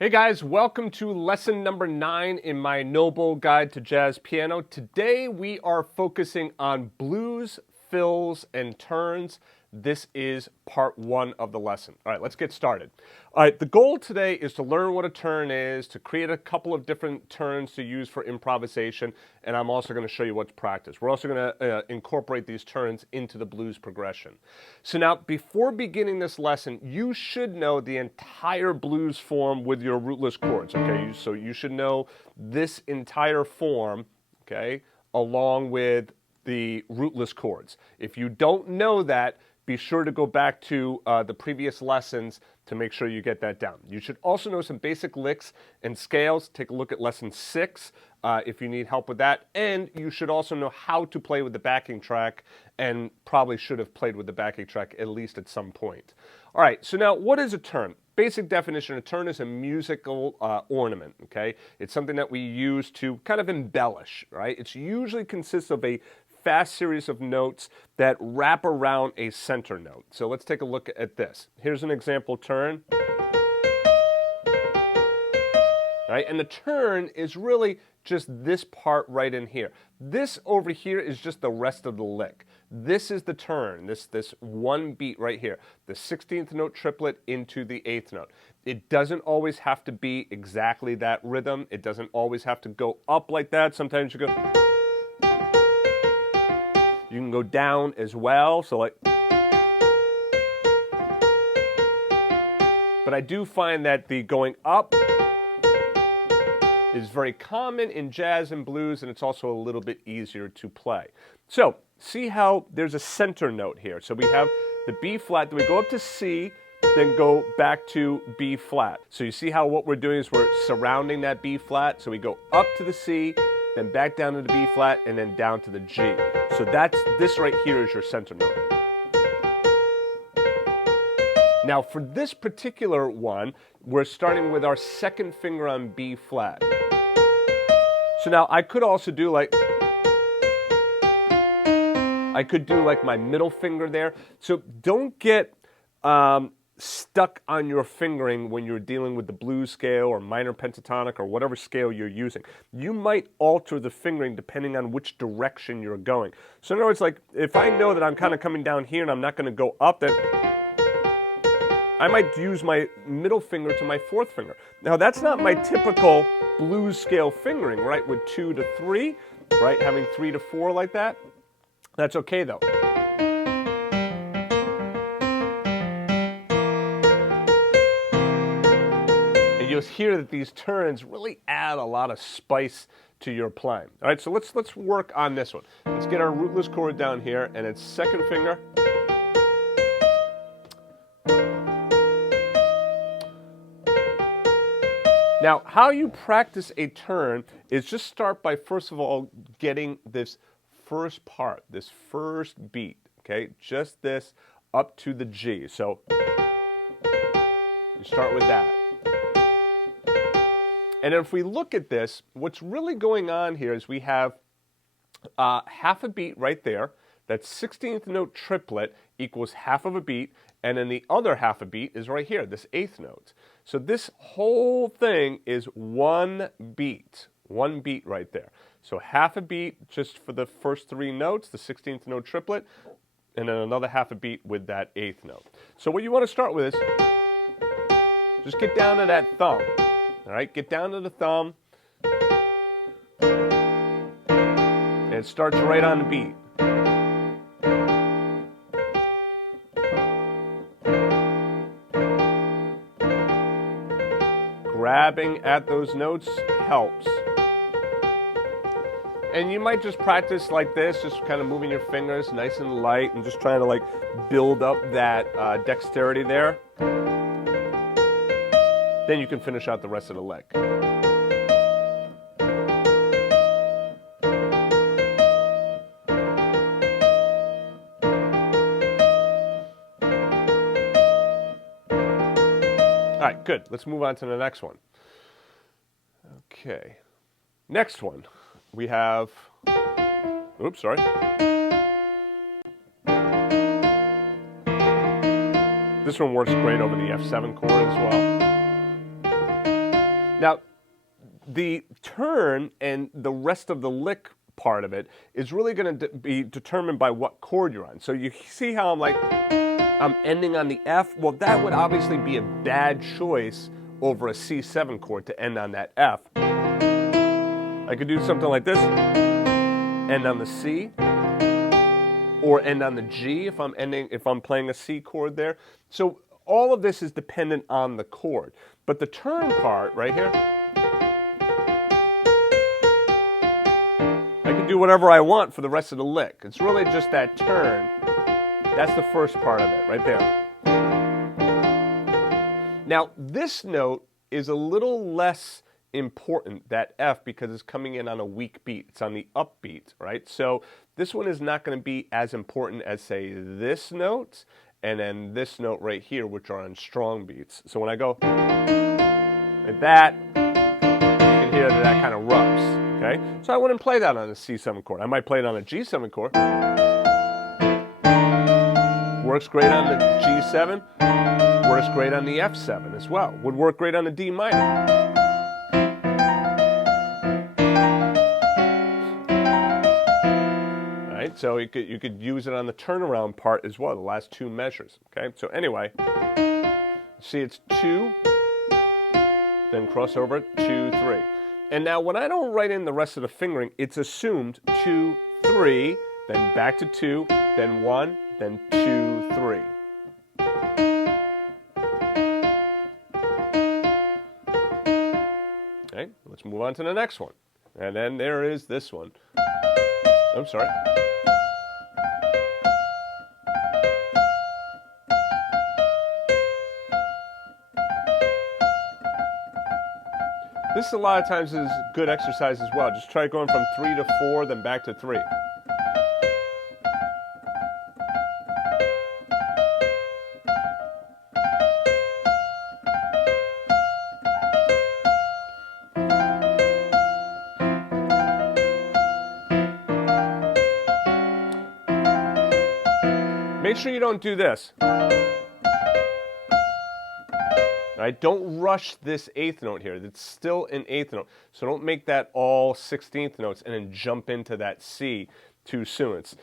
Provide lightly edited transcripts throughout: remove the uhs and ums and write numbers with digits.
Hey guys, welcome to lesson number 9 in my Noble Guide to Jazz Piano. Today we are focusing on blues, fills, and turns. This is part 1 of the lesson. All right, let's get started. All right, the goal today is to learn what a turn is, to create a couple of different turns to use for improvisation, and I'm also going to show you what to practice. We're also going to incorporate these turns into the blues progression. So now, before beginning this lesson, you should know the entire blues form with your rootless chords, okay? So you should know this entire form, okay, along with the rootless chords. If you don't know that, be sure to go back to the previous lessons to make sure you get that down. You should also know some basic licks and scales. Take a look at lesson 6 if you need help with that. And you should also know how to play with the backing track, and probably should have played with the backing track at least at some point. All right, so now what is a turn? Basic definition, a turn is a musical ornament, okay? It's something that we use to kind of embellish, right? It usually consists of a fast series of notes that wrap around a center note. So let's take a look at this. Here's an example turn. Right? And the turn is really just this part right in here. This over here is just the rest of the lick. This is the turn, this one beat right here, the 16th note triplet into the 8th note. It doesn't always have to be exactly that rhythm. It doesn't always have to go up like that. Sometimes you go... You can go down as well, so like... But I do find that the going up is very common in jazz and blues, and it's also a little bit easier to play. So, see how there's a center note here. So we have the B flat, then we go up to C, then go back to B flat. So you see how what we're doing is we're surrounding that B flat, so we go up to the C, then back down to the B flat, and then down to the G. So this right here is your center note. Now for this particular one, we're starting with our second finger on B flat. So now I could also do like my middle finger there. So don't get stuck on your fingering when you're dealing with the blues scale or minor pentatonic or whatever scale you're using. You might alter the fingering depending on which direction you're going. So in other words, like if I know that I'm kind of coming down here and I'm not going to go up, then I might use my middle finger to my 4th finger. Now that's not my typical blues scale fingering, right? With 2 to 3, right? Having 3 to 4 like that. That's okay though. You'll hear that these turns really add a lot of spice to your playing. All right, so let's work on this one. Let's get our rootless chord down here, and it's second finger. Now, how you practice a turn is just start by, first of all, getting this first part, this first beat, okay? Just this up to the G. So you start with that. And if we look at this, what's really going on here is we have half a beat right there. That 16th note triplet equals half of a beat, and then the other half a beat is right here, this 8th note. So this whole thing is one beat right there. So half a beat just for the first 3 notes, the 16th note triplet, and then another half a beat with that 8th note. So what you want to start with is just get down to that thumb. All right, get down to the thumb, and it starts right on the beat. Grabbing at those notes helps. And you might just practice like this, just kind of moving your fingers nice and light and just trying to like build up that dexterity there. Then you can finish out the rest of the lick. All right, good. Let's move on to the next one. Okay. Next one, we have, oops, sorry. This one works great over the F7 chord as well. Now, the turn and the rest of the lick part of it is really going to be determined by what chord you're on. So you see how I'm ending on the F? Well, that would obviously be a bad choice over a C7 chord to end on that F. I could do something like this, end on the C, or end on the G if I'm playing a C chord there. So all of this is dependent on the chord. But the turn part right here, I can do whatever I want for the rest of the lick. It's really just that turn. That's the first part of it right there. Now, this note is a little less important, that F, because it's coming in on a weak beat. It's on the upbeat, right? So this one is not going to be as important as, say, this note and then this note right here, which are on strong beats. So when I go like that, you can hear that that kind of rubs, okay? So I wouldn't play that on a C7 chord. I might play it on a G7 chord. Works great on the G7, works great on the F7 as well. Would work great on the D minor. Right? So you could use it on the turnaround part as well, the last two measures. Okay? So anyway, see it's 2, then cross over 2, 3. And now when I don't write in the rest of the fingering, it's assumed 2, 3, then back to 2, then 1, then 2, 3. Okay, let's move on to the next one. And then there is this one. I'm sorry. This a lot of times is good exercise as well. Just try going from 3 to 4, then back to 3. Make sure you don't do this. Right? Don't rush this 8th note here. It's still an 8th note. So don't make that all 16th notes and then jump into that C too soon. It's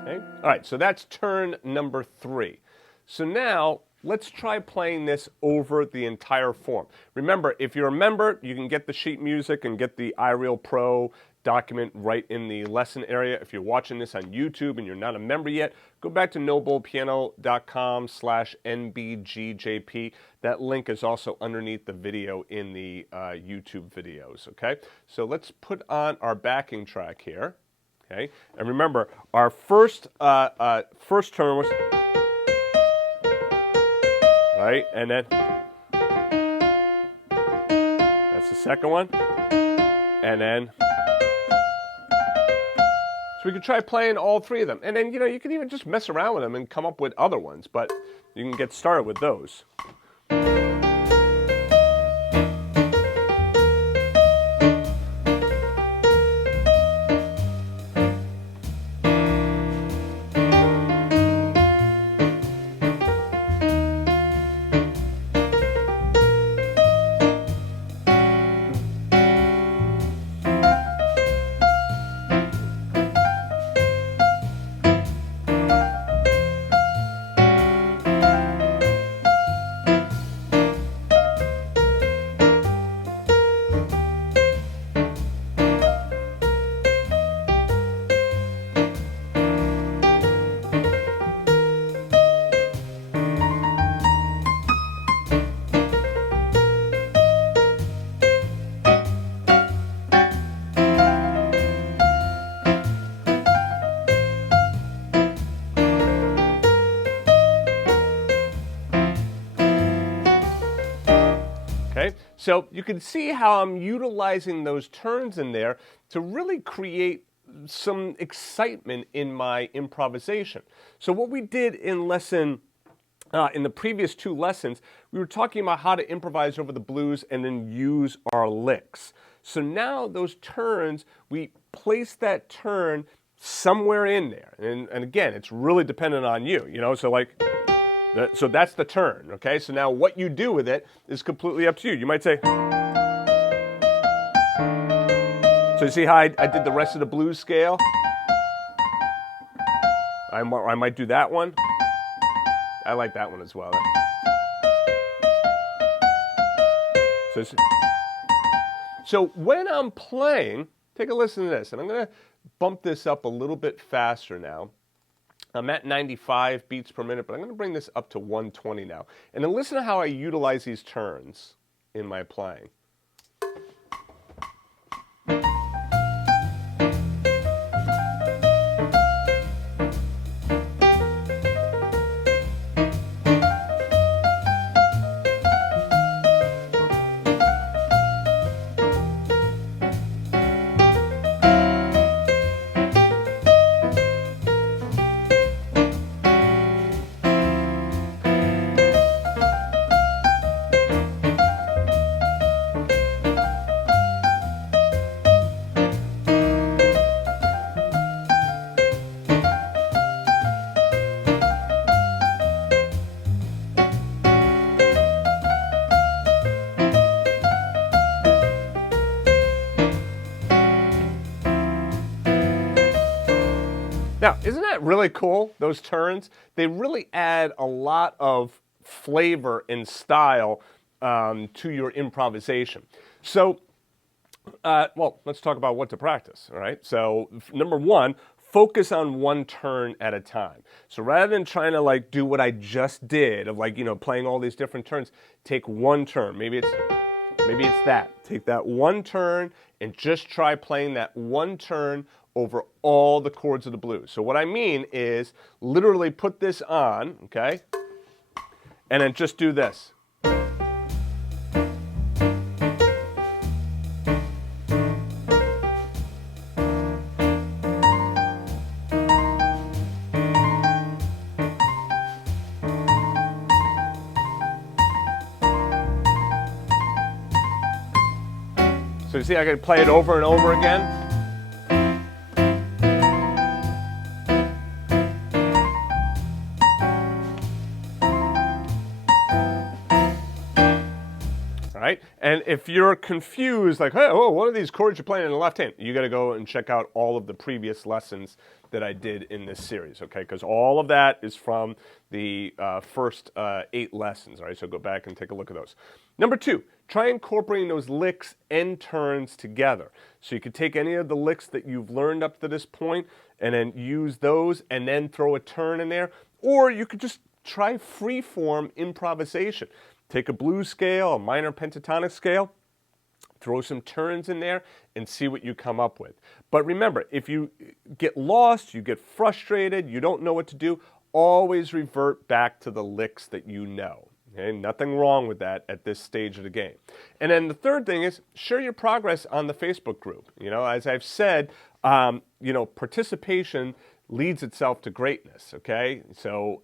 okay? All right, so that's turn number 3. So now, let's try playing this over the entire form. Remember, if you're a member, you can get the sheet music and get the iReal Pro document right in the lesson area. If you're watching this on YouTube and you're not a member yet, go back to noblepiano.com/nbgjp. That link is also underneath the video in the YouTube videos, okay? So let's put on our backing track here, okay? And remember, our first turn was... Right, and then that's the second one, and then so we can try playing all 3 of them, and then you can even just mess around with them and come up with other ones, but you can get started with those. Okay, so you can see how I'm utilizing those turns in there to really create some excitement in my improvisation. So what we did in in the previous 2 lessons, we were talking about how to improvise over the blues and then use our licks. So now those turns, we place that turn somewhere in there. And again, it's really dependent on you, so like, so that's the turn, okay? So now what you do with it is completely up to you. You might say, so you see how I did the rest of the blues scale? I might do that one. I like that one as well. So when I'm playing, take a listen to this, and I'm going to bump this up a little bit faster now. I'm at 95 beats per minute, but I'm going to bring this up to 120 now. And then listen to how I utilize these turns in my playing. Now, isn't that really cool, those turns? They really add a lot of flavor and style to your improvisation. So, well, let's talk about what to practice, all right? So, number one, focus on one turn at a time. So rather than trying to like do what I just did of like, playing all these different turns, take one turn. Maybe it's that. Take that one turn and just try playing that one turn over all the chords of the blues. So what I mean is literally put this on, okay? And then just do this. So you see I can play it over and over again. Right? And if you're confused, like, hey, oh, what are these chords you're playing in the left hand? You got to go and check out all of the previous lessons that I did in this series, okay? Because all of that is from the first 8 lessons, all right? So go back and take a look at those. Number 2, try incorporating those licks and turns together. So you could take any of the licks that you've learned up to this point and then use those and then throw a turn in there. Or you could just try free-form improvisation. Take a blues scale, a minor pentatonic scale, throw some turns in there, and see what you come up with. But remember, if you get lost, you get frustrated, you don't know what to do, always revert back to the licks that you know. Okay? Nothing wrong with that at this stage of the game. And then the third thing is share your progress on the Facebook group. As I've said, participation leads itself to greatness, okay? So,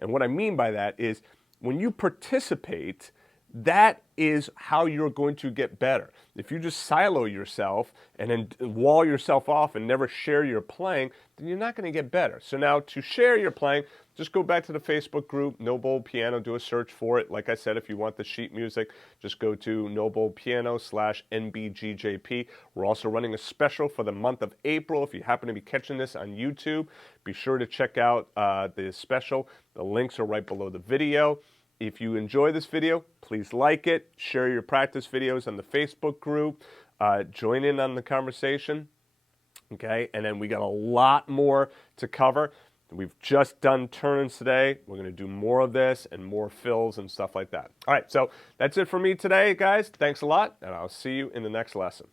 and what I mean by that is when you participate, that is how you're going to get better. If you just silo yourself and then wall yourself off and never share your playing, then you're not going to get better. So now to share your playing, just go back to the Facebook group, No Bowl Piano, do a search for it. Like I said, if you want the sheet music, just go to No Bowl Piano /NBGJP. We're also running a special for the month of April. If you happen to be catching this on YouTube, be sure to check out the special. The links are right below the video. If you enjoy this video, please like it, share your practice videos on the Facebook group, join in on the conversation, okay? And then we got a lot more to cover. We've just done turns today. We're going to do more of this and more fills and stuff like that. All right, so that's it for me today, guys. Thanks a lot, and I'll see you in the next lesson.